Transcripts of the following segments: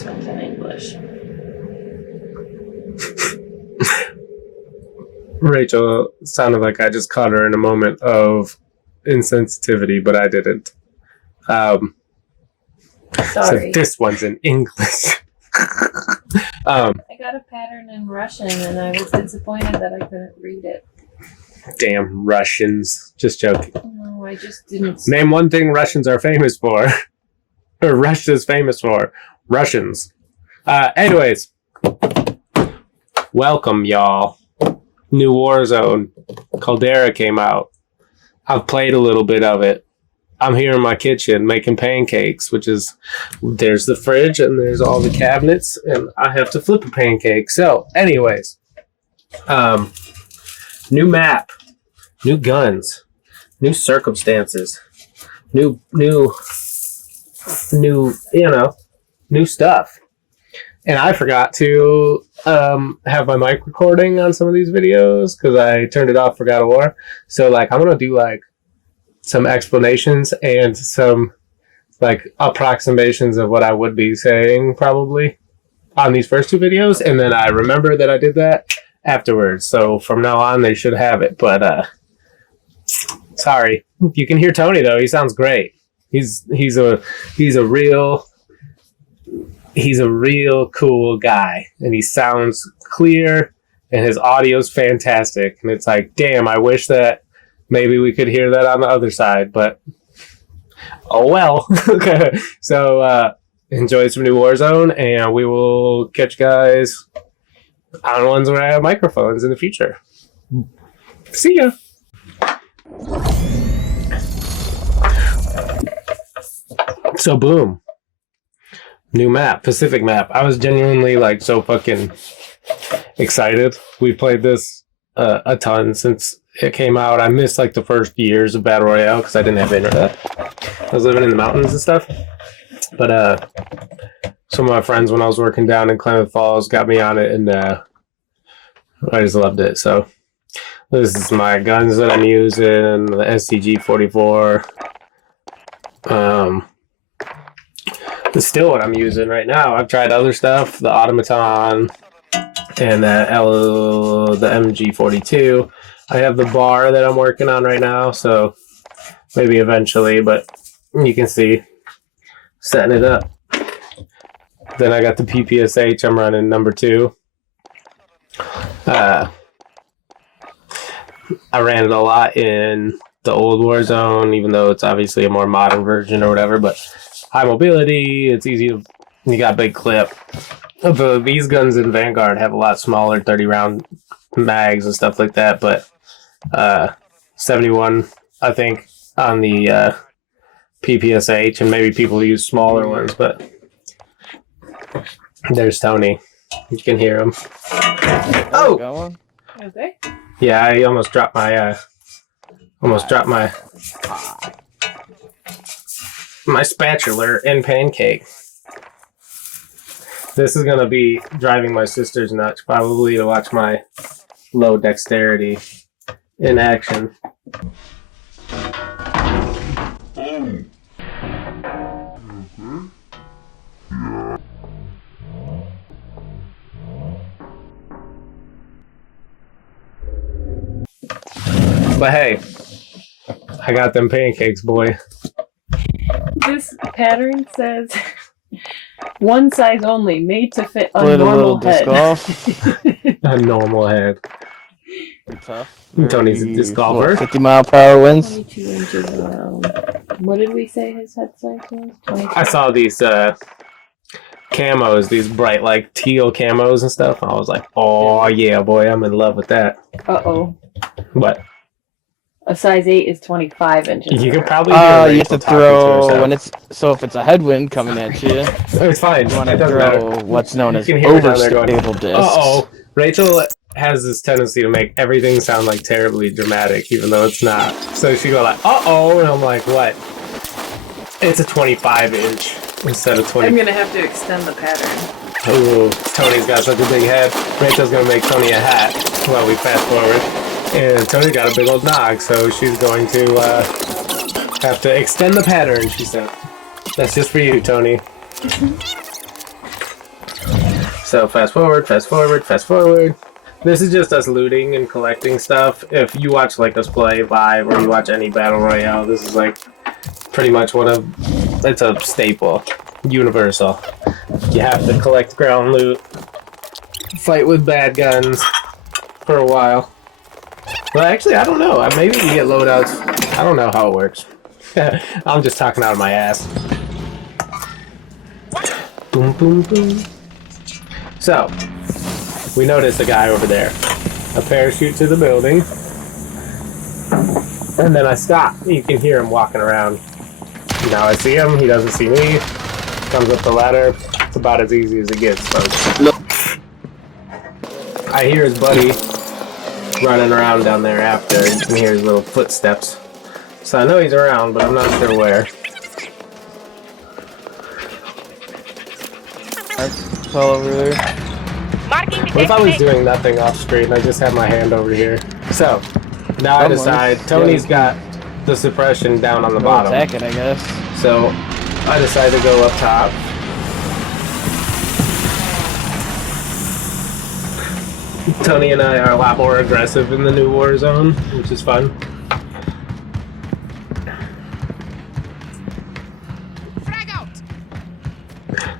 this one's in English. Rachel sounded like I just caught her in a moment of insensitivity, but I didn't. Sorry. So this one's in English. I got a pattern in Russian, and I was disappointed that I couldn't read it. Damn Russians. Just joking. No, I just didn't. Name one thing Russians are famous for. Or Russia's famous for. Russians. Anyways. Welcome, y'all. New Warzone. Caldera came out. I've played a little bit of it. I'm here in my kitchen making pancakes, which is, there's the fridge and there's all the cabinets, and I have to flip a pancake. So, anyways. New map. New guns. New circumstances. New, new stuff. And I forgot to have my mic recording on some of these videos because I turned it off for God of War. So, like, I'm going to do, like, some explanations and some, like, approximations of what I would be saying, probably, on these first two videos. And then I remember that I did that afterwards. So, from now on, they should have it. But, sorry. You can hear Tony, though. He sounds great. He's a real cool guy, and he sounds clear, and his audio's fantastic. And it's like, damn, I wish that maybe we could hear that on the other side, but oh well. So enjoy some new Warzone, and we will catch you guys on ones where I have microphones in the future. See ya. So boom. New map, Pacific map. I was genuinely, like, so fucking excited. We played this a ton since it came out. I missed, like, the first years of Battle Royale because I didn't have internet. I was living in the mountains and stuff. But some of my friends, when I was working down in Klamath Falls, got me on it, and I just loved it. So this is my guns that I'm using, the STG-44. It's still what I'm using right now. I've tried other stuff, the Automaton and the MG42. I have the bar that I'm working on right now, so maybe eventually, but you can see setting it up. Then I got the PPSH. I'm running number 2. I ran it a lot in the old Warzone, even though it's obviously a more modern version or whatever, but high mobility, it's easy to, you got big clip. These guns in Vanguard have a lot smaller 30-round mags and stuff like that, but 71, I think, on the PPSH, and maybe people use smaller ones, but there's Tony. You can hear him. Oh! Okay. Yeah, I almost dropped my my spatula and pancake. This is gonna be driving my sisters nuts, probably, to watch my low dexterity in action. But hey, I got them pancakes, boy. This pattern says one size only, made to fit a Split normal a little head. disc off. A normal head. Tough. Tony's a disc golfer. 50-mile-per-hour winds. 22 inches around. What did we say his head size was? 22. I saw these camos, these bright, like, teal camos and stuff. I was like, oh yeah, boy, I'm in love with that. Uh-oh. What? A size 8 is 25 inches. You can probably hear You Rachel have to talking to throw herself. when it's if it's a headwind coming at you. It's fine. You want It to doesn't matter. throw what's known as You can hear it down there going, overstable discs. uh-oh. Rachel has this tendency to make everything sound like terribly dramatic, even though it's not. So she go like, uh-oh, and I'm like, what? It's a 25-inch instead of 20. I'm gonna have to extend the pattern. Ooh, Tony's got such a big head. Rachel's gonna make Tony a hat while we fast forward. And Tony got a big old nog, so she's going to have to extend the pattern, she said. That's just for you, Tony. So fast forward, fast forward, fast forward. This is just us looting and collecting stuff. If you watch like us play live or you watch any battle royale, this is like pretty much it's a staple, universal. You have to collect ground loot, fight with bad guns for a while. Well, actually, I don't know. Maybe we get loadouts. I don't know how it works. I'm just talking out of my ass. Boom, boom, boom. So, we noticed a guy over there. A parachute to the building. And then I stop. You can hear him walking around. Now I see him. He doesn't see me. Comes up the ladder. It's about as easy as it gets, folks. I hear his buddy running around down there after. You can hear his little footsteps. So I know he's around, but I'm not sure where. It's all over there. What if I was doing nothing off screen? I just have my hand over here. So, now I decide Tony's got the suppression down on the bottom. Attack it, I guess. So, I decide to go up top. Tony and I are a lot more aggressive in the new Warzone, which is fun.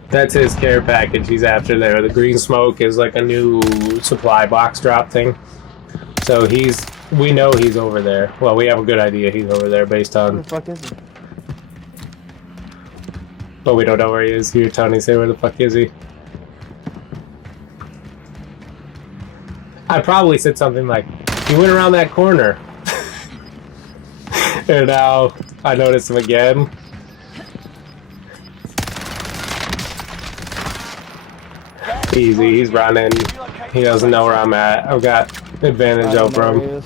That's his care package he's after there. The green smoke is like a new supply box drop thing. So we know he's over there. Well, we have a good idea he's over there based on... Where the fuck is he? But we don't know where he is. Here, Tony, say where the fuck is he? I probably said something like, he went around that corner. And now I notice him again. Easy, he's running. He doesn't know where I'm at. I've got advantage over him.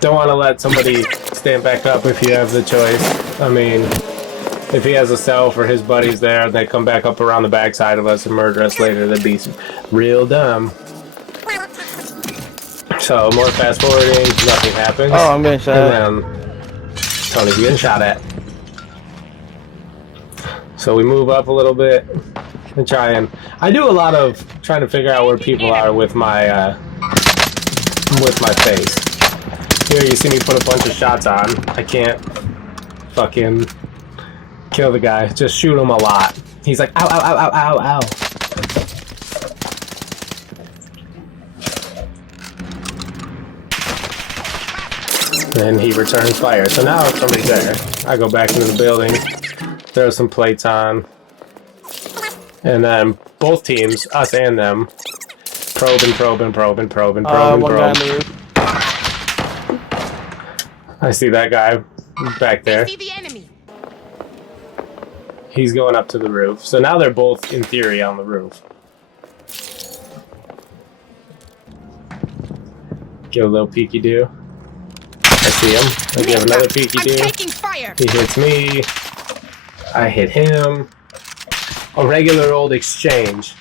Don't want to let somebody stand back up if you have the choice. I mean, if he has a self or his buddy's there and they come back up around the backside of us and murder us later, that'd be real dumb. So, more fast forwarding, nothing happens. Oh, I'm getting shot at. And then Tony's getting shot at. So we move up a little bit and try and... I do a lot of trying to figure out where people are with my face. Here you see me put a bunch of shots on. I can't fucking kill the guy. Just shoot him a lot. He's like, ow, ow, ow, ow, ow, ow. Then he returns fire. So now somebody's there. I go back into the building. Throw some plates on. And then both teams, us and them, probe and probe and probe and probe and probe and one guy on probe. the roof. I see that guy back there. He's going up to the roof. So now they're both, in theory, on the roof. Give a little peeky-doo. I see him. I give another peeky-doo. He hits me. I hit him. A regular old exchange.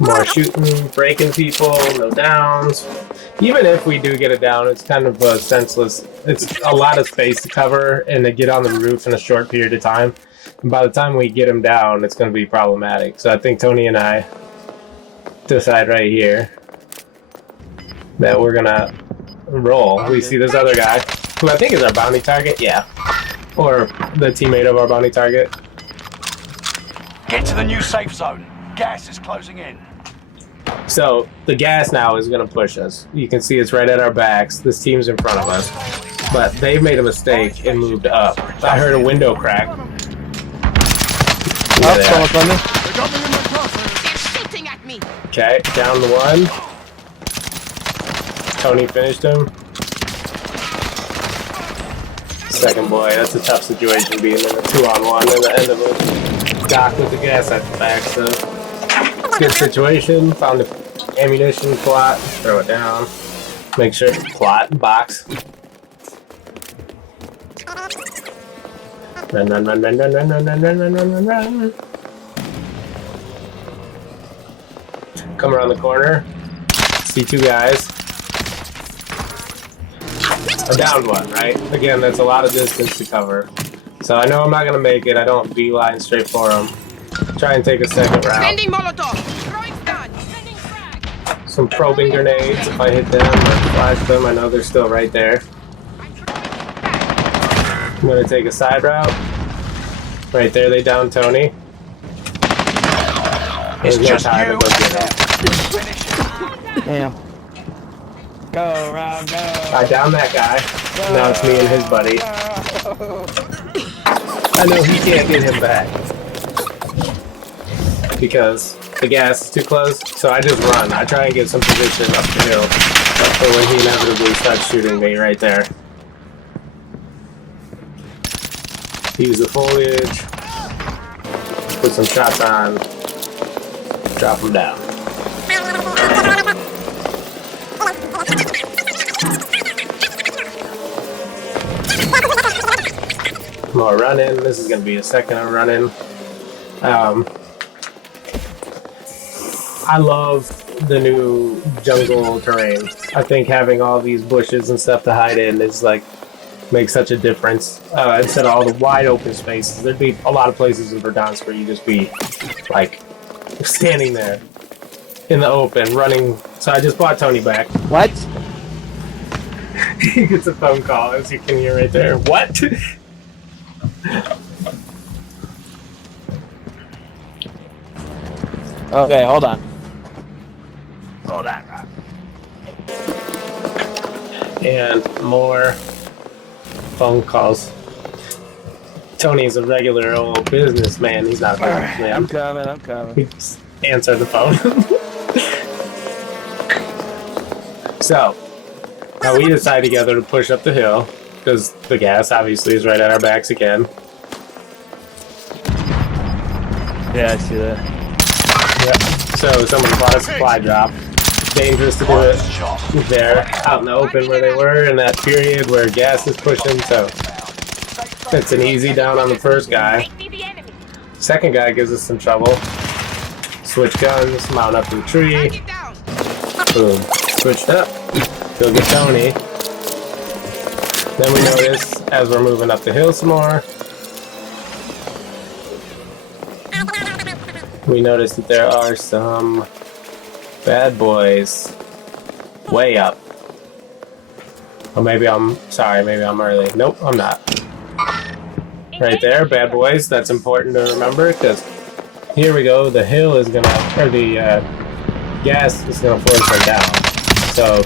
More shooting, breaking people, no downs. Even if we do get a down, it's kind of senseless. It's a lot of space to cover and to get on the roof in a short period of time. And by the time we get him down, it's going to be problematic. So I think Tony and I decide right here that we're going to roll. We see this other guy, who I think is our bounty target. Yeah. Or the teammate of our bounty target. Get to the new safe zone. Gas is closing in. So, the gas now is going to push us. You can see it's right at our backs. This team's in front of us. But they've made a mistake and moved up. I heard a window crack. Oh, someone's on me. Okay, down to one. Tony finished him. Second boy, that's a tough situation being in a 2-on-1 at the end of a dock with the gas at the back, so it's a good situation. Found an ammunition plot, throw it down. Make sure plot, box. Run, run, run, run, run, run, run, run, run, run, run, run, run. Come around the corner. See two guys. I downed one, right? Again, that's a lot of distance to cover. So I know I'm not gonna make it. I don't beeline straight for him. Try and take a second route. Sending Molotov! Throwing stun! Sending frag! Some probing grenades. If I hit them or flash them, I know they're still right there. I'm gonna take a side route. Right there, they downed Tony. It's There's no just time you to go get and him. them. Finish it. Damn. Go, Rob, go. I downed that guy. Now it's me and his buddy. I know he can't get him back. Because the gas is too close, so I just run. I try and get some position up the hill for when he inevitably starts shooting me right there. Use the foliage. Put some shots on. Drop him down. More running. This is going to be a second of running. I love the new jungle terrain. I think having all these bushes and stuff to hide in is like makes such a difference. Instead of all the wide open spaces, there'd be a lot of places in Verdansk where you just be like standing there in the open, running. So I just brought Tony back. What? He gets a phone call, as you can hear right there. What? Okay, hold on. Hold on, Rob. And more phone calls. Tony's a regular old businessman. He's not a businessman. I'm coming, I'm coming. He just answered the phone. So, now we decide together to push up the hill, because the gas obviously is right at our backs again. Yeah, I see that. Yep. So someone bought a supply drop. Dangerous to do it there, out in the open where they were in that period where gas is pushing, so it's an easy down on the first guy. Second guy gives us some trouble. Switch guns, mount up in the tree. Boom. Switched up. Go get Tony. Then we notice, as we're moving up the hill some more, we notice that there are some bad boys way up. Oh, maybe I'm early. Nope, I'm not. Right there, bad boys. That's important to remember, because here we go. The hill is gonna, or the gas is gonna force them down. So,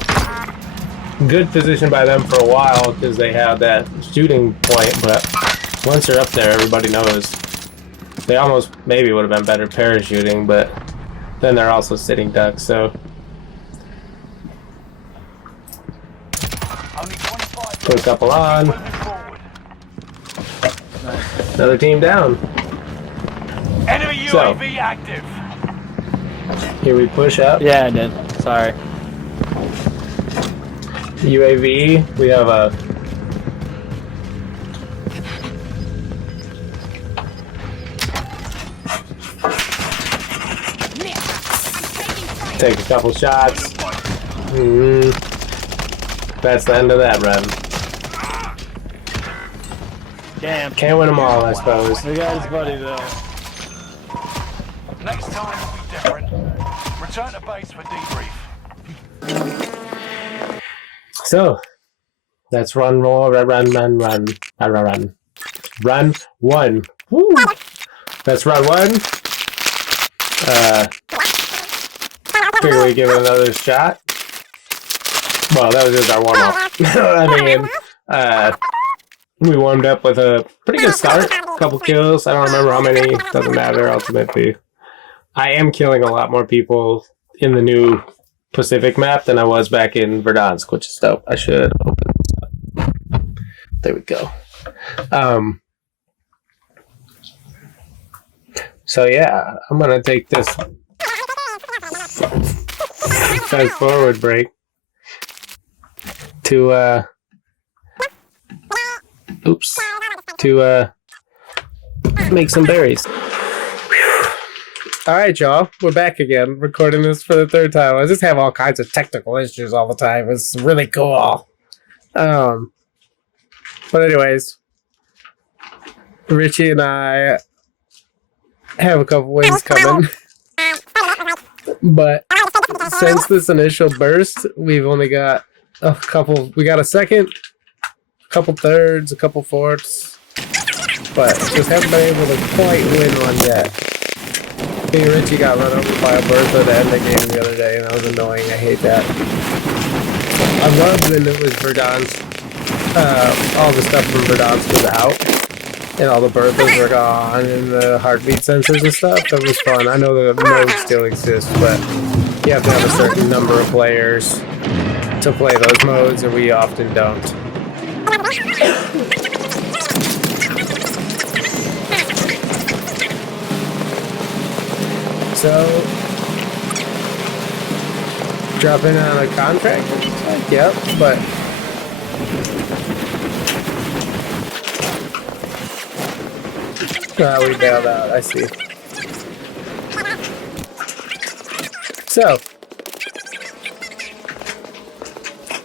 good position by them for a while, because they have that shooting point, but once they're up there, everybody knows. They almost maybe would have been better parachuting, but then they're also sitting ducks, so. Put a couple on. Another team down. Enemy So. UAV active. Here we push up. Yeah, I did. Sorry. UAV, we have a take a couple shots. That's the end of that run. Damn. Can't win them all, I suppose. We got his buddy though. Next time will be different. Return to base for debrief. So, that's run more, run. Run one. Woo. That's run one. Figure we give it another shot. Well, that was just our warm up. I mean, we warmed up with a pretty good start. Couple kills. I don't remember how many. Doesn't matter ultimately. I am killing a lot more people in the new Pacific map than I was back in Verdansk, which is dope. I should open this up. There we go. So yeah, I'm gonna take this fast forward break to make some berries. All right, y'all, we're back again, recording this for the third time. I just have all kinds of technical issues all the time. It's really cool. But anyways, Richie and I have a couple wins coming. But since this initial burst, we've only got a couple. We got a second, a couple thirds, a couple fourths, but just haven't been able to quite win one yet. Me and Richie got run over by a burst at the end of the game the other day, and that was annoying. I hate that. I loved when it was Verdansk. All the stuff from Verdansk was out, and all the Berthas were gone, and the heartbeat sensors and stuff. That was fun. I know the modes still exist, but you have to have a certain number of players to play those modes, and we often don't. So, drop in on a contract? Yep, but we bailed out, I see. So,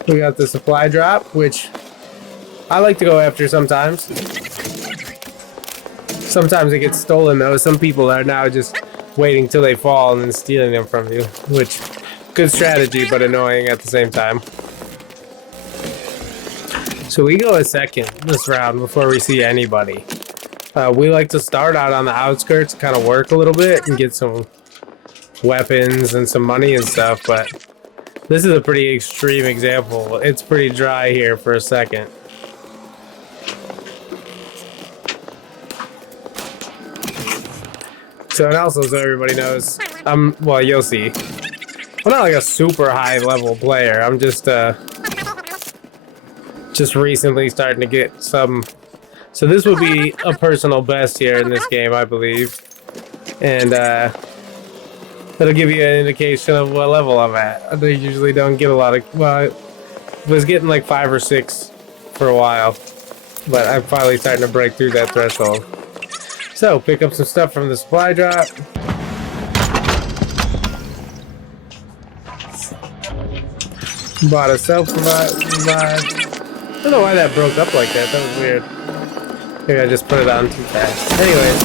we got the supply drop, which I like to go after sometimes. Sometimes it gets stolen though. Some people are now just waiting till they fall and then stealing them from you, which, good strategy, but annoying at the same time. So we go a second this round before we see anybody. We like to start out on the outskirts, kind of work a little bit and get some weapons and some money and stuff, but this is a pretty extreme example. It's pretty dry here for a second. So, and also so everybody knows, well, you'll see. I'm not like a super high level player. I'm just recently starting to get some. So this would be a personal best here in this game, I believe. And that'll give you an indication of what level I'm at. I usually don't get a lot of, well, I was getting like 5 or 6 for a while. But I'm finally starting to break through that threshold. So, pick up some stuff from the supply drop. Bought a self-revive. I don't know why that broke up like that. That was weird. Maybe I just put it on too fast. Anyways.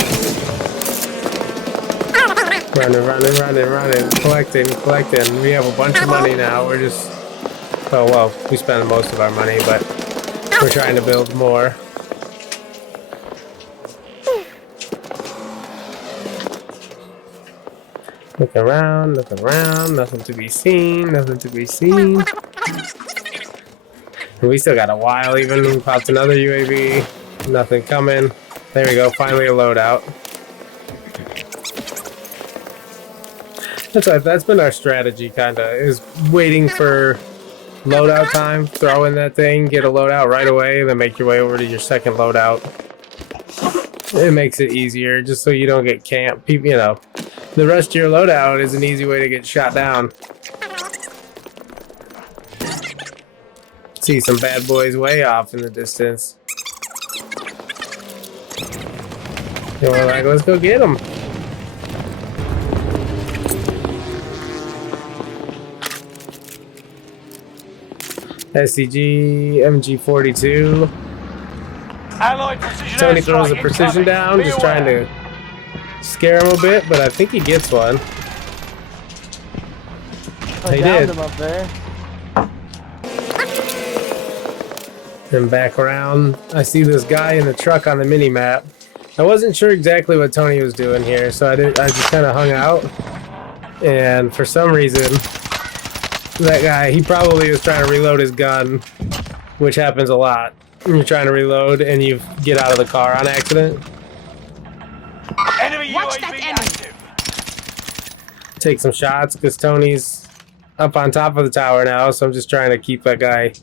Running. Collecting. We have a bunch of money now. We're just... Oh, well, we spent most of our money, but we're trying to build more. Look around, nothing to be seen. And we still got a while even. We popped another UAV, nothing coming. There we go, finally a loadout. That's been our strategy, kinda, is waiting for loadout time, throw in that thing, get a loadout right away, then make your way over to your second loadout. It makes it easier, just so you don't get camped, you know. The rest of your loadout is an easy way to get shot down. See some bad boys way off in the distance. And we're like, let's go get them. SCG, MG42. Allied precision Tony airstrike throws a precision incoming. down, Be just aware. trying to scare him a bit, but I think he gets one. I He downed did. him up there. Then back around, I see this guy in the truck on the mini map. I wasn't sure exactly what Tony was doing here, so I just kind of hung out. And for some reason, that guy, he probably was trying to reload his gun, which happens a lot. You're trying to reload and you get out of the car on accident. Enemy Watch that UAV enemy. active. Take some shots because Tony's up on top of the tower now, so I'm just trying to keep that guy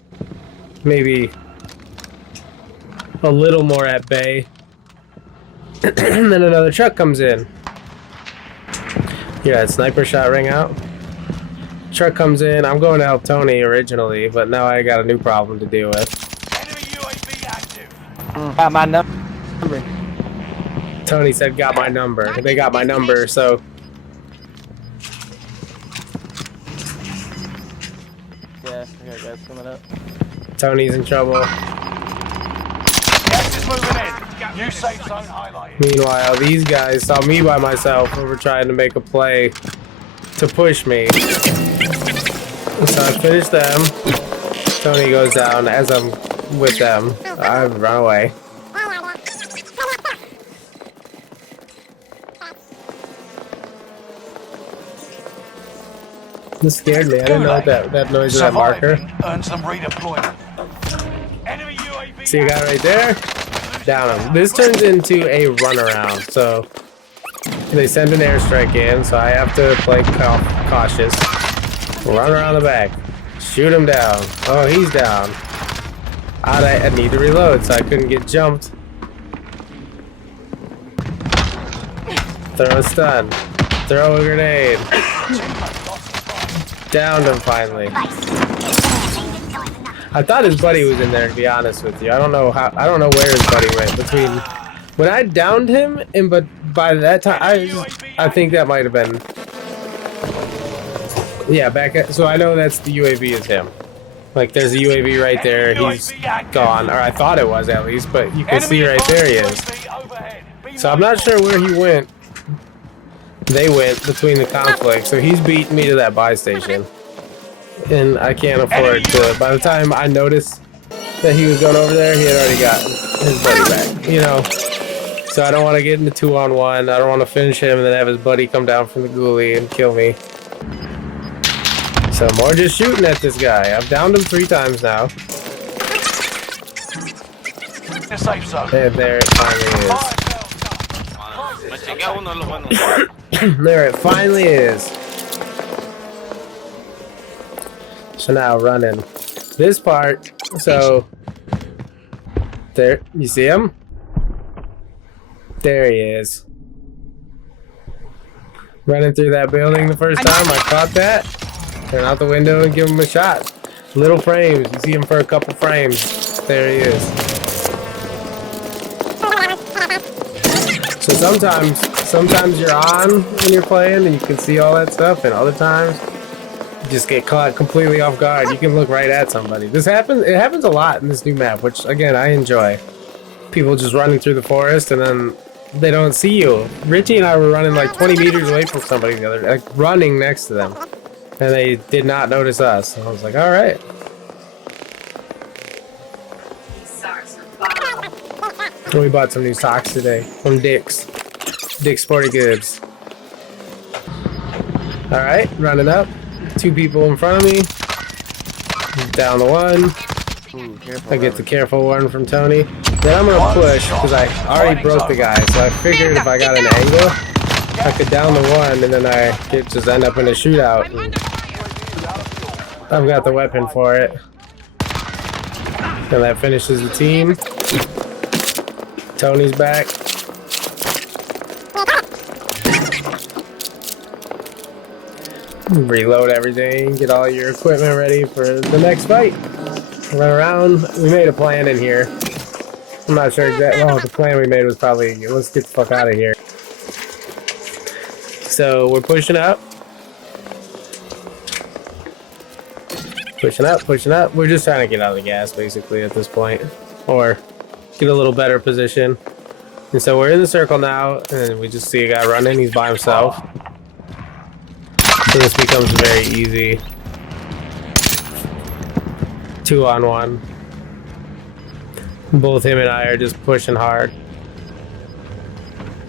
maybe a little more at bay. And then another truck comes in. Yeah, sniper shot ring out. Truck comes in. I'm going to help Tony originally, but now I got a new problem to deal with. Enemy UAV active. Got my number. Tony said, got my number. They got my number, so... Yeah, I got guys coming up. Tony's in trouble. Gas is moving in. New safe zone highlighted. Meanwhile, these guys saw me by myself over trying to make a play to push me. So I finish them. Tony goes down as I'm with them. I run away. This scared me. I didn't know what that noise of that marker. Earn some redeployment. Enemy UAV. See a guy right there? Down him. This turns into a runaround. So they send an airstrike in, so I have to play cautious. Run around the back. Shoot him down. Oh, he's down. I need to reload, so I couldn't get jumped. Throw a stun. Throw a grenade. Downed him finally. I thought his buddy was in there, to be honest with you. I don't know where his buddy went between when I downed him and but by that time I think that might have been so I know that's the UAV is him. Like there's a UAV right there, he's gone, or I thought it was at least, but you can see right there he is. So I'm not sure where he went. They went between the conflict, so he's beating me to that buy station. And I can't afford to. By the time I noticed that he was going over there, he had already got his buddy back, you know. So I don't want to get into 2-on-1. I don't want to finish him and then have his buddy come down from the ghoulie and kill me. So more just shooting at this guy. I've downed him 3 times now. And there it finally is. There it finally is. So now running this part. So there, you see him? There he is. Running through that building the first time. I caught that. Turn out the window and give him a shot. Little frames. You see him for a couple frames. There he is. So sometimes you're on when you're playing and you can see all that stuff, and other times you just get caught completely off guard. You can look right at somebody. It happens a lot in this new map, which again I enjoy. People just running through the forest and then they don't see you. Richie and I were running like 20 meters away from somebody the other day, like running next to them, and they did not notice us. And I was like, all right. We bought some new socks today from Dick's Sporting Goods. Alright, running up. 2 people in front of me. Down the one. I get the careful one from Tony. Then I'm gonna push because I already broke the guy. So I figured if I got an angle, I could down the one and then I could just end up in a shootout. I've got the weapon for it. And that finishes the team. Tony's back. Reload everything, get all your equipment ready for the next fight. Run around. We made a plan in here. I'm not sure exactly. Oh, the plan we made was probably, let's get the fuck out of here. So we're pushing up. Pushing up, pushing up. We're just trying to get out of the gas basically at this point. Or get a little better position. And so we're in the circle now, and we just see a guy running. He's by himself. So this becomes very easy 2-on-1. Both him and I are just pushing hard.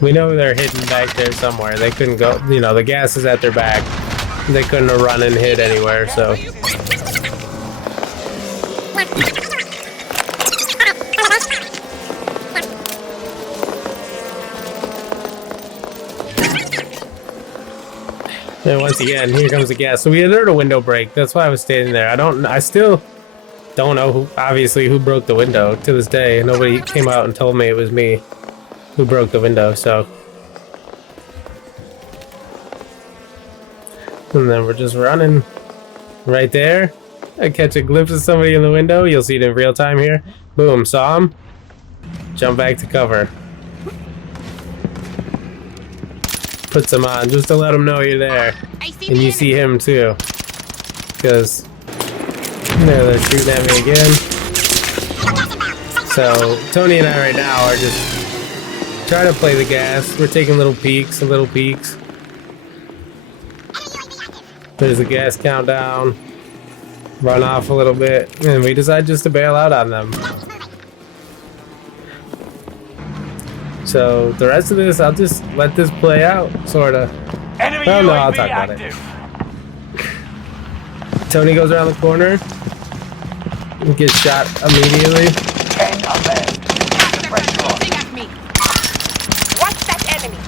We know they're hidden back there somewhere. They couldn't go, you know, the gas is at their back. They couldn't have run and hid anywhere, so. And once again, here comes the gas. So we heard a window break. That's why I was standing there. I still don't know who broke the window to this day. Nobody came out and told me it was me who broke the window, so. And then we're just running right there. I catch a glimpse of somebody in the window. You'll see it in real time here. Boom, saw him. Jump back to cover. Puts them on just to let them know you're there, and you see him too, because they're shooting at me again. So Tony and I right now are just trying to play the gas. We're taking little peeks and little peeks. There's a gas countdown. Run off a little bit, and we decide just to bail out on them. So the rest of this, I'll just let this play out, sorta. Enemy Well, no, UAV I'll talk about it. active. Tony goes around the corner and gets shot immediately. 10 are left. Keep the pressure on. Shooting at me. Watch that enemy.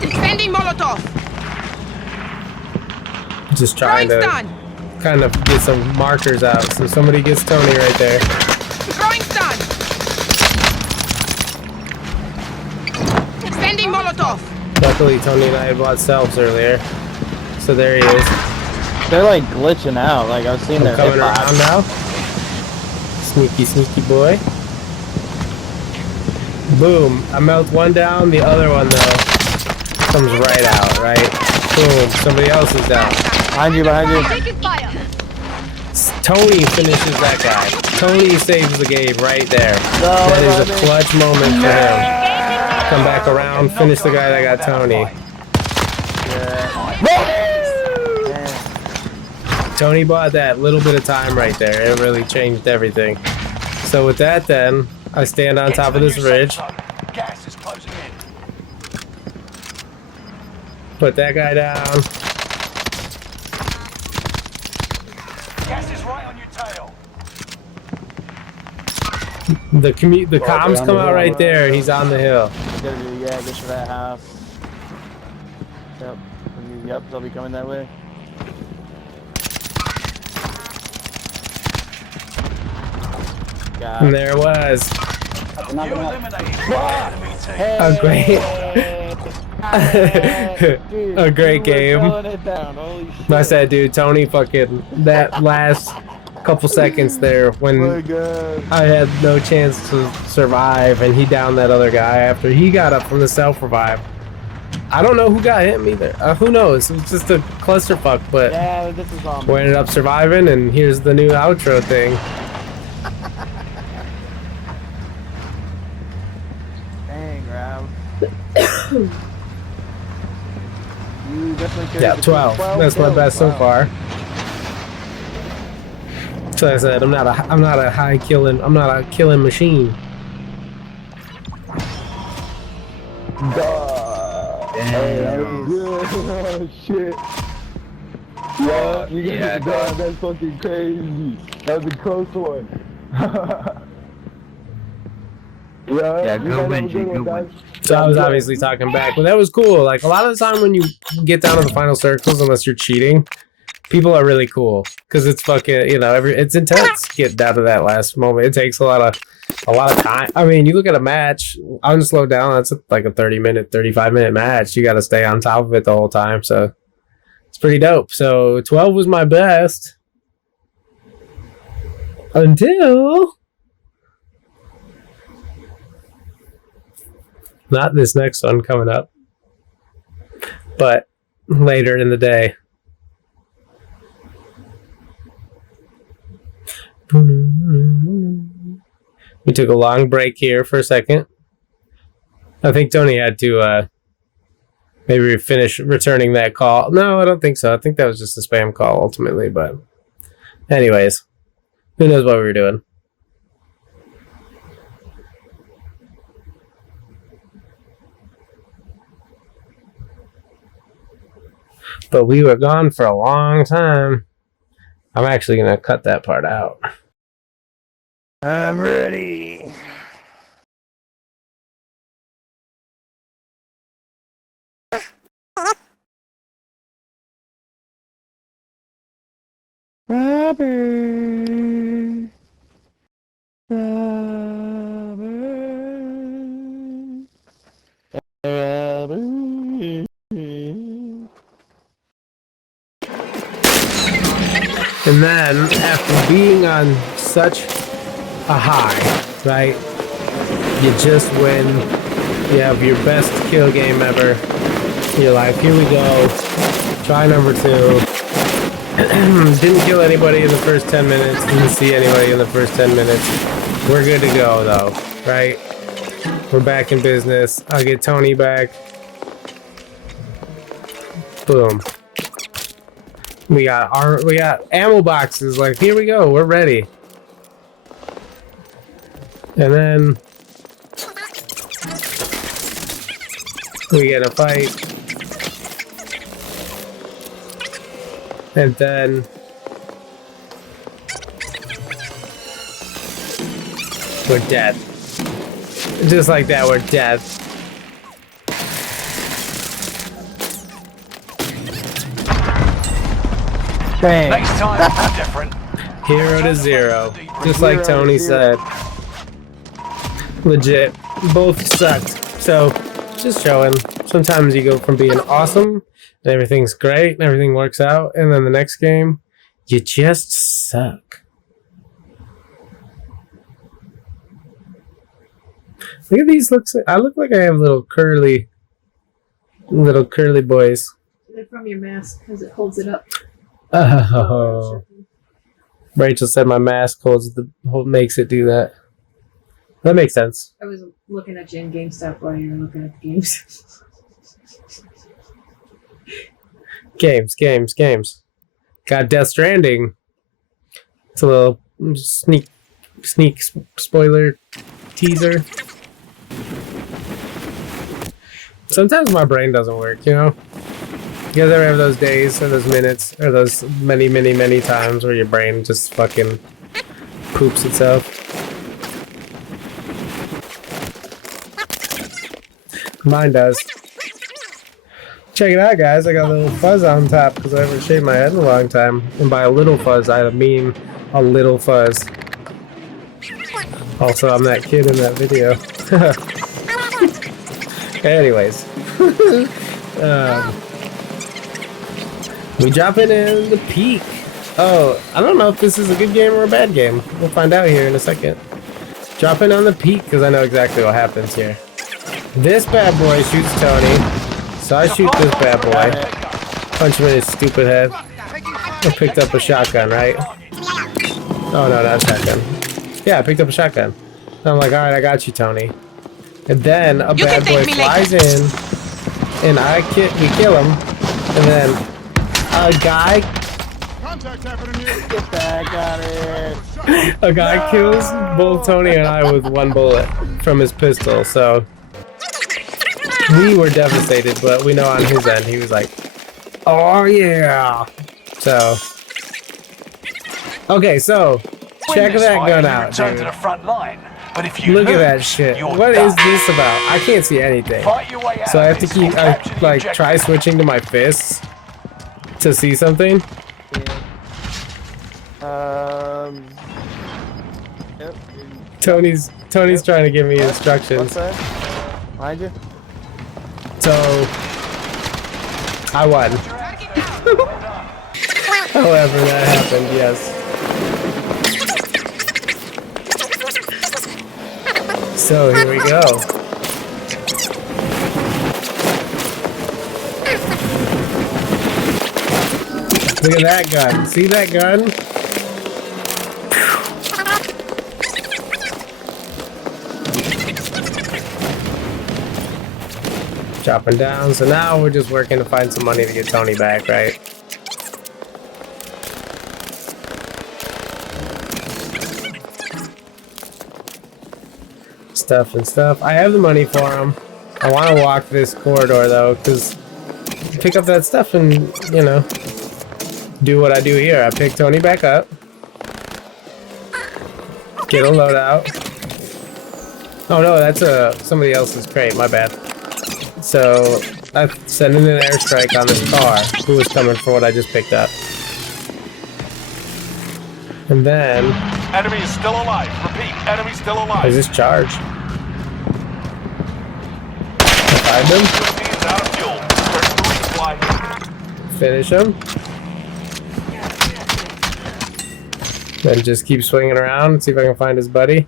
Defending Molotov. Just trying Throwing to stun. kind of get some markers out. So somebody gets Tony right there. Throwing stun. Defending Molotov. Luckily, Tony and I had bought selves earlier. So there he is. They're like glitching out. Like I've seen their Coming hitbox. around now. Sneaky, sneaky boy. Boom. I melt one down, the other one though comes right out, right? Boom. Somebody else is down. Behind you, behind you. Taking fire. Tony finishes that guy. Tony saves the game right there. That is a clutch moment for him. Come back around, finish the guy that got Tony. Tony bought that little bit of time right there. It really changed everything. So with that then, I stand on top of this ridge. Gas is closing in. Put that guy down. Gas is right on your tail. The comms come out right there. He's on the hill. Yeah, get to that house. Yep. Yep, they'll be coming that way. And there it was. You eliminated one enemy team. A great, a great game. I said, dude, Tony fucking that last couple seconds there when I had no chance to survive, and he downed that other guy after he got up from the self-revive. I don't know who got him either. Who knows? It's just a clusterfuck, but Yeah, this is on. we ended up surviving, and here's the new outro thing. Dang, Rob. You definitely could. Yeah, 12. That's my best so far. So I said, I'm not a killing machine. Oh shit. Yeah, you got God, that's fucking crazy. That was a close one. Yeah, go Benji, go Benji. So I was obviously talking back, but that was cool. Like a lot of the time when you get down to the final circles, unless you're cheating, people are really cool because it's fucking, it's intense getting down to that last moment. It takes a lot of time. I mean, you look at a match, unslowed down, that's like a 30-minute, 35-minute match. You got to stay on top of it the whole time. So it's pretty dope. So 12 was my best until not this next one coming up, but later in the day. We took a long break here for a second. I think Tony had to maybe finish returning that call. No, I don't think so. I think that was just a spam call ultimately, but anyways, who knows what we were doing. But we were gone for a long time. I'm actually going to cut that part out. I'm ready. Robert. And then, after being on such a high, right? You just win. You have your best kill game ever. You're like, here we go. Try number 2. Didn't kill anybody in the first 10 minutes. Didn't see anybody in the first 10 minutes. We're good to go though, right? We're back in business. I'll get Tony back. Boom. We got ammo boxes. Like, here we go. We're ready. And then we get a fight. And then we're dead. Just like that, we're dead. Bang. Next time, different. 0 to 0. Just like Tony said. Legit. Both sucked. So, just showing. Sometimes you go from being awesome, and everything's great, and everything works out, and then the next game, you just suck. Look at these looks. I look like I have little curly boys. They're from your mask because it holds it up. Oh. Rachel said my mask makes it do that. That makes sense. I was looking at you in GameStop while you were looking at the games. Games. Got Death Stranding. It's a little sneak spoiler teaser. Sometimes my brain doesn't work, you know? You guys ever have those days or those minutes or those many times where your brain just fucking poops itself? Mine does. Check it out, guys. I got a little fuzz on top because I haven't shaved my head in a long time. And by a little fuzz, I mean a little fuzz. Also, I'm that kid in that video. Anyways. We dropping in the peak. Oh, I don't know if this is a good game or a bad game. We'll find out here in a second. Dropping on the peak because I know exactly what happens here. This bad boy shoots Tony. So I shoot this bad boy. Punch him in his stupid head. I picked up a shotgun, right? Oh no, not a shotgun. Yeah, I picked up a shotgun. I'm like, alright, I got you, Tony. And then a bad boy flies in, and we kill him, and then a guy. Get back out of here. A guy kills both Tony and I with one bullet from his pistol. So we were devastated, but we know on his end he was like, "Oh yeah." So okay, so check that gun out, Return to dude. the front line. But if you Look at that lose, shit. you're What done. is this about? I can't see anything. Fight your way out So I have of to this keep, or capture the like, objective. try switching to my fists to see something. Yep. Tony's trying to give me instructions. What's that? Behind you? So I won. However that happened, yes. So here we go. Look at that gun. See that gun? Chopping down. So now we're just working to find some money to get Tony back, right? Stuff and stuff. I have the money for him. I want to walk this corridor though, because pick up that stuff and, you know, do what I do here. I pick Tony back up. Get a loadout. Oh no, that's somebody else's crate, my bad. So I send in an airstrike on this car who was coming for what I just picked up. And then Enemy is still alive. Repeat, enemy still alive. there's this charge. Find him. UAV is out of fuel. There's 3 flights. Finish him. Then just keep swinging around and see if I can find his buddy.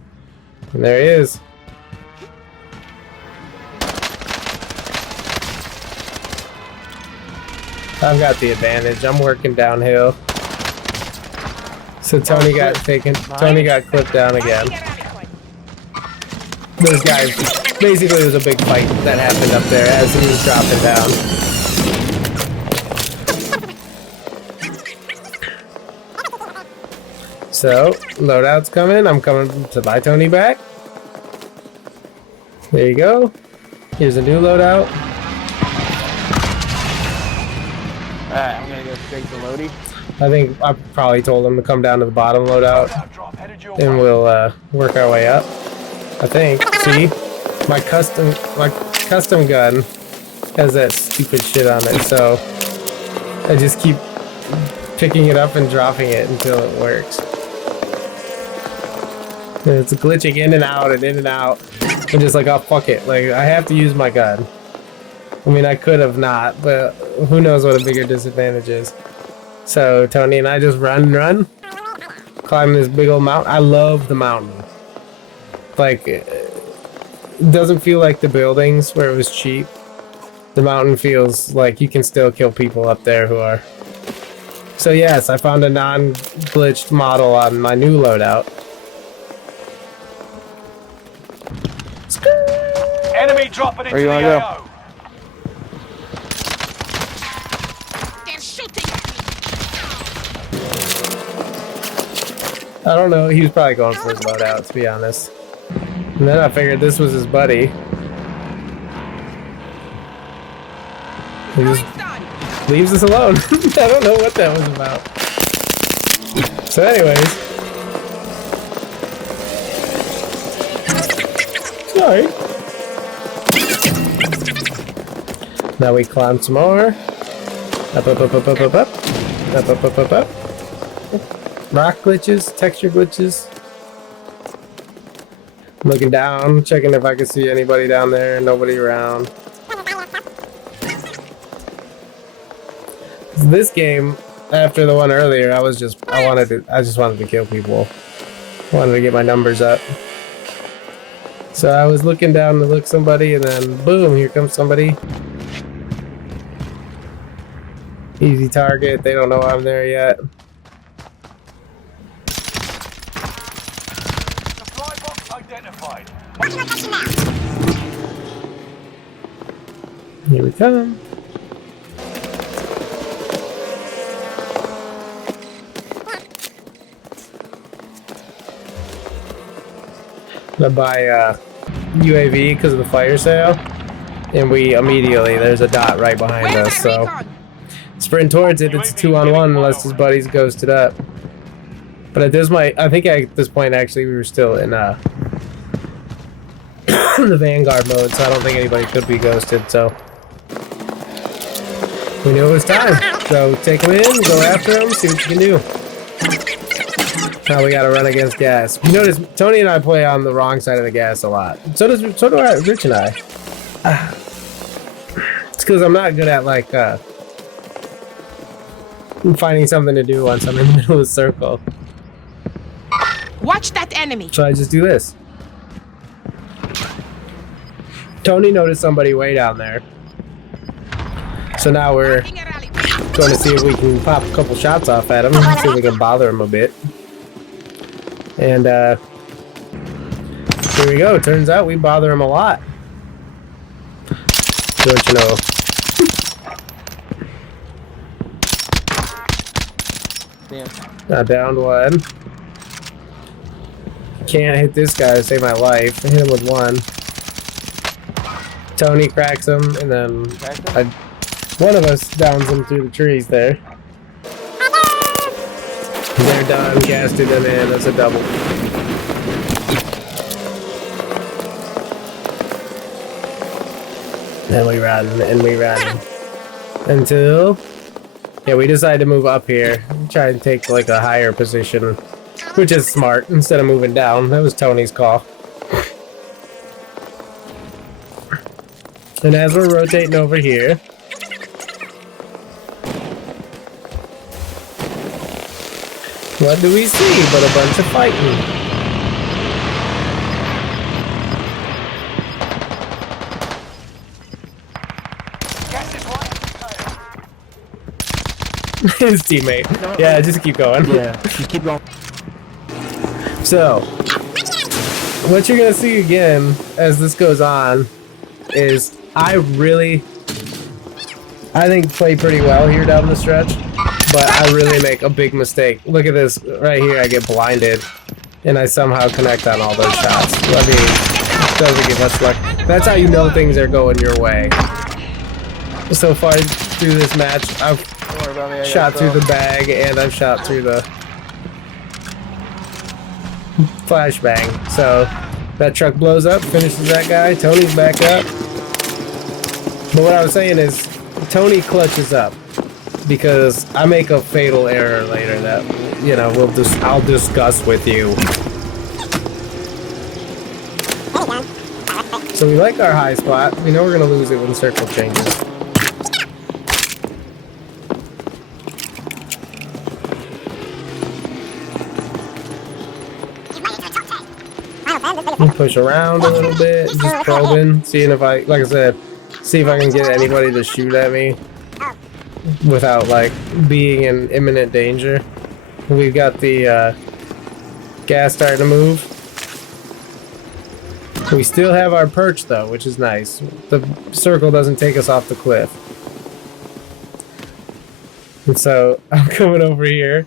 And there he is. I've got the advantage. I'm working downhill. So Tony got clipped down again. Those guys, basically there was a big fight that happened up there as he was dropping down. So, loadout's coming. I'm coming to buy Tony back. There you go. Here's a new loadout. Alright, I'm gonna go straight to Lodi. I think I probably told him to come down to the bottom loadout, Loadout drop headed your and way. we'll work our way up. I think. See, my custom gun has that stupid shit on it, so I just keep picking it up and dropping it until it works. And it's glitching in and out and in and out. I'm just like, oh fuck it, like I have to use my gun. I mean, I could have not, but who knows what a bigger disadvantage is. So Tony and I just run, climb this big old mountain. I love the mountain. Like, it doesn't feel like the buildings where it was cheap. The mountain feels like you can still kill people up there who are. So yes, I found a non-glitched model on my new loadout. Enemy dropping into Where you the wanna go? AO. They're shooting at me. I don't know, he was probably going for his loadout, to be honest. And then I figured this was his buddy. He just Done. leaves us alone. I don't know what that was about. So anyways. Sorry. Now we climb some more. Up. Up. Rock glitches, texture glitches. I'm looking down, checking if I can see anybody down there. Nobody around. This game, after the one earlier, I just wanted to kill people. I wanted to get my numbers up. So I was looking down to look somebody, and then boom, here comes somebody. Easy target. They don't know I'm there yet. Supply box identified. Here we come. I'm gonna buy UAV because of the fire sale, and there's a dot right behind Where's us, my so recon? sprint towards it. It's a 2-on-1 unless his buddies ghosted up. But I think at this point actually we were still in the Vanguard mode, so I don't think anybody could be ghosted. So we knew it was time. So take him in, go after him, see what you can do. Now we gotta run against gas. You notice Tony and I play on the wrong side of the gas a lot. So do Rich and I. It's because I'm not good at like finding something to do once I'm in the middle of the circle. Watch that enemy. So I just do this. Tony noticed somebody way down there. So now we're Marking a rally. going to see if we can pop a couple shots off at him. See if we can bother him a bit. And here we go. Turns out we bother him a lot. Don't you know? Damn. I downed one. Can't hit this guy to save my life. I hit him with one. Tony cracks him, and then one of us downs him through the trees there. They're done. Gassed them in. That's a double. Then we run, and we run. Until... yeah, we decided to move up here. Try and take like a higher position. Which is smart, instead of moving down. That was Tony's call. And as we're rotating over here... what do we see but a bunch of fighting? Gas is right. His teammate. Yeah, just keep going. Yeah, you keep going. So, what you're gonna see again as this goes on is I think play pretty well here down the stretch, but I really make a big mistake. Look at this right here. I get blinded, and I somehow connect on all those shots. I mean, it doesn't give us luck. That's how you know things are going your way. So far through this match, I've shot through the bag and I've shot through the flashbang. So that truck blows up, finishes that guy. Tony's back up. But what I was saying is, Tony clutches up because I make a fatal error later that, you know, I'll discuss with you. So we like our high spot. We know we're gonna lose it when the circle changes. We push around a little bit, just probing, seeing if like I said, see if I can get anybody to shoot at me without like being in imminent danger. We've got the gas starting to move. We still have our perch though, which is nice. The circle doesn't take us off the cliff. And so I'm coming over here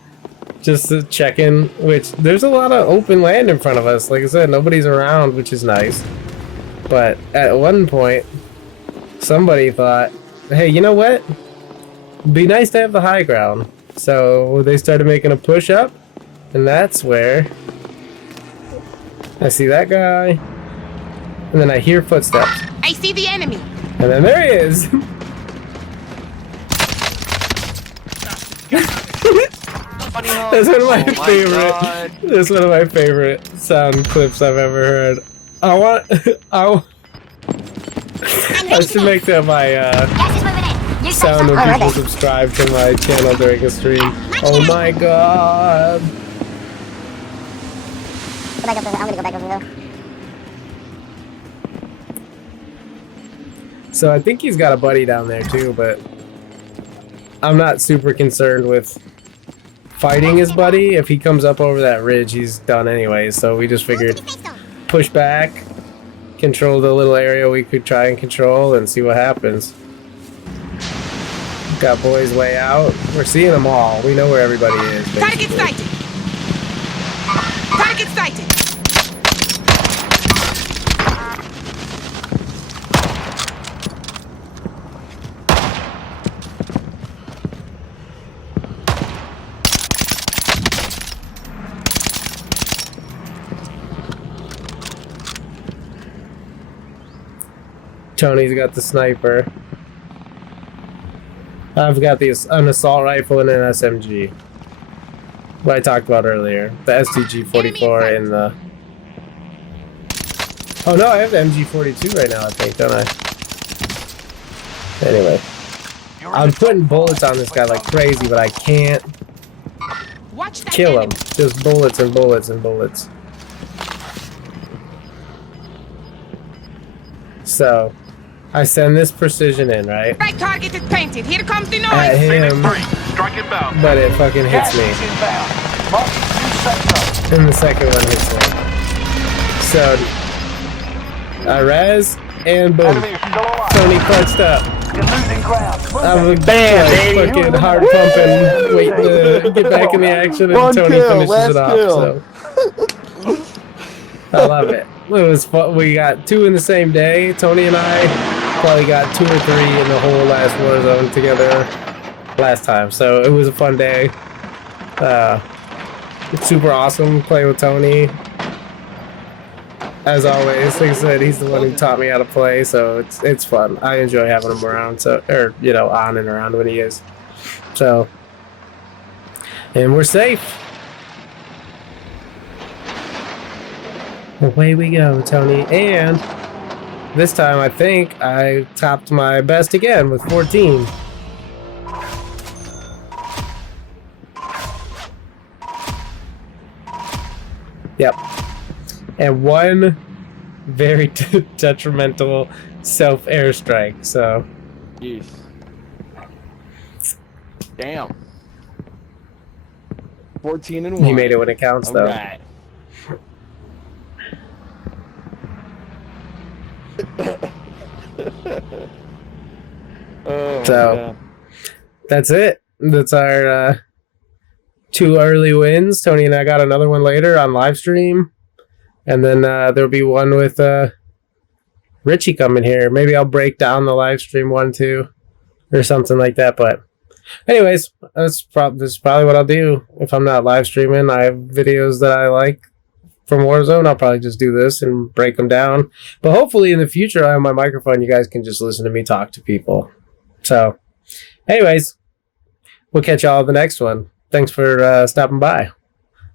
just to check in, which there's a lot of open land in front of us. Like I said, nobody's around, which is nice. But at one point, somebody thought, hey, you know what? It'd be nice to have the high ground. So they started making a push up, and that's where I see that guy, and then I hear footsteps. I see the enemy. And then there he is. That's one of my favorite. That's one of my favorite sound clips I've ever heard. I should make that my sound when people subscribe to my channel during a stream. Oh my god. I'm gonna go back over there. So I think he's got a buddy down there too, but I'm not super concerned with fighting his buddy. If he comes up over that ridge, he's done anyway. So we just figured push back, control the little area we could try and control, and see what happens. Got boys way out. We're seeing them all. We know where everybody is. Target sighted. Target sighted. Tony's got the sniper. I've got an assault rifle and an SMG. What I talked about earlier. The STG-44 and the... Oh no, I have the MG-42 right now, I think, don't I? Anyway. I'm putting bullets on this guy like crazy, but I can't kill him. Just bullets and bullets and bullets. So, I send this precision in, right? Right target is painted. Here comes the noise. At him, but it fucking hits me. And the second one hits me. So, I res, and boom. Tony clutched up. I'm like, bam, fucking heart pumping, waiting to get back in the action, and Tony finishes it off. So. I love it. It was fun. We got 2 in the same day. Tony and I probably got 2 or 3 in the whole last Warzone together last time. So it was a fun day. It's super awesome playing with Tony. As always, like I said, he's the one who taught me how to play, so it's fun. I enjoy having him around, so on and around when he is. So, and we're safe. Away we go, Tony. And this time I think I topped my best again with 14. Yep. And 1 very detrimental self-airstrike, so. Yes. Damn. 14 and 1. You made it when it counts, though. Right. Oh, So- yeah. That's it. That's our 2 early wins. Tony and I got another one later on live stream. And then there'll be one with Richie coming here. Maybe I'll break down the live stream one too, or something like that. But anyways, this is probably what I'll do if I'm not live streaming. I have videos that I like from Warzone. I'll probably just do this and break them down. But hopefully in the future, I have my microphone. You guys can just listen to me talk to people. So anyways, we'll catch y'all in the next one. Thanks for stopping by.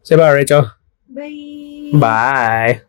Say bye, Rachel. Bye. Bye.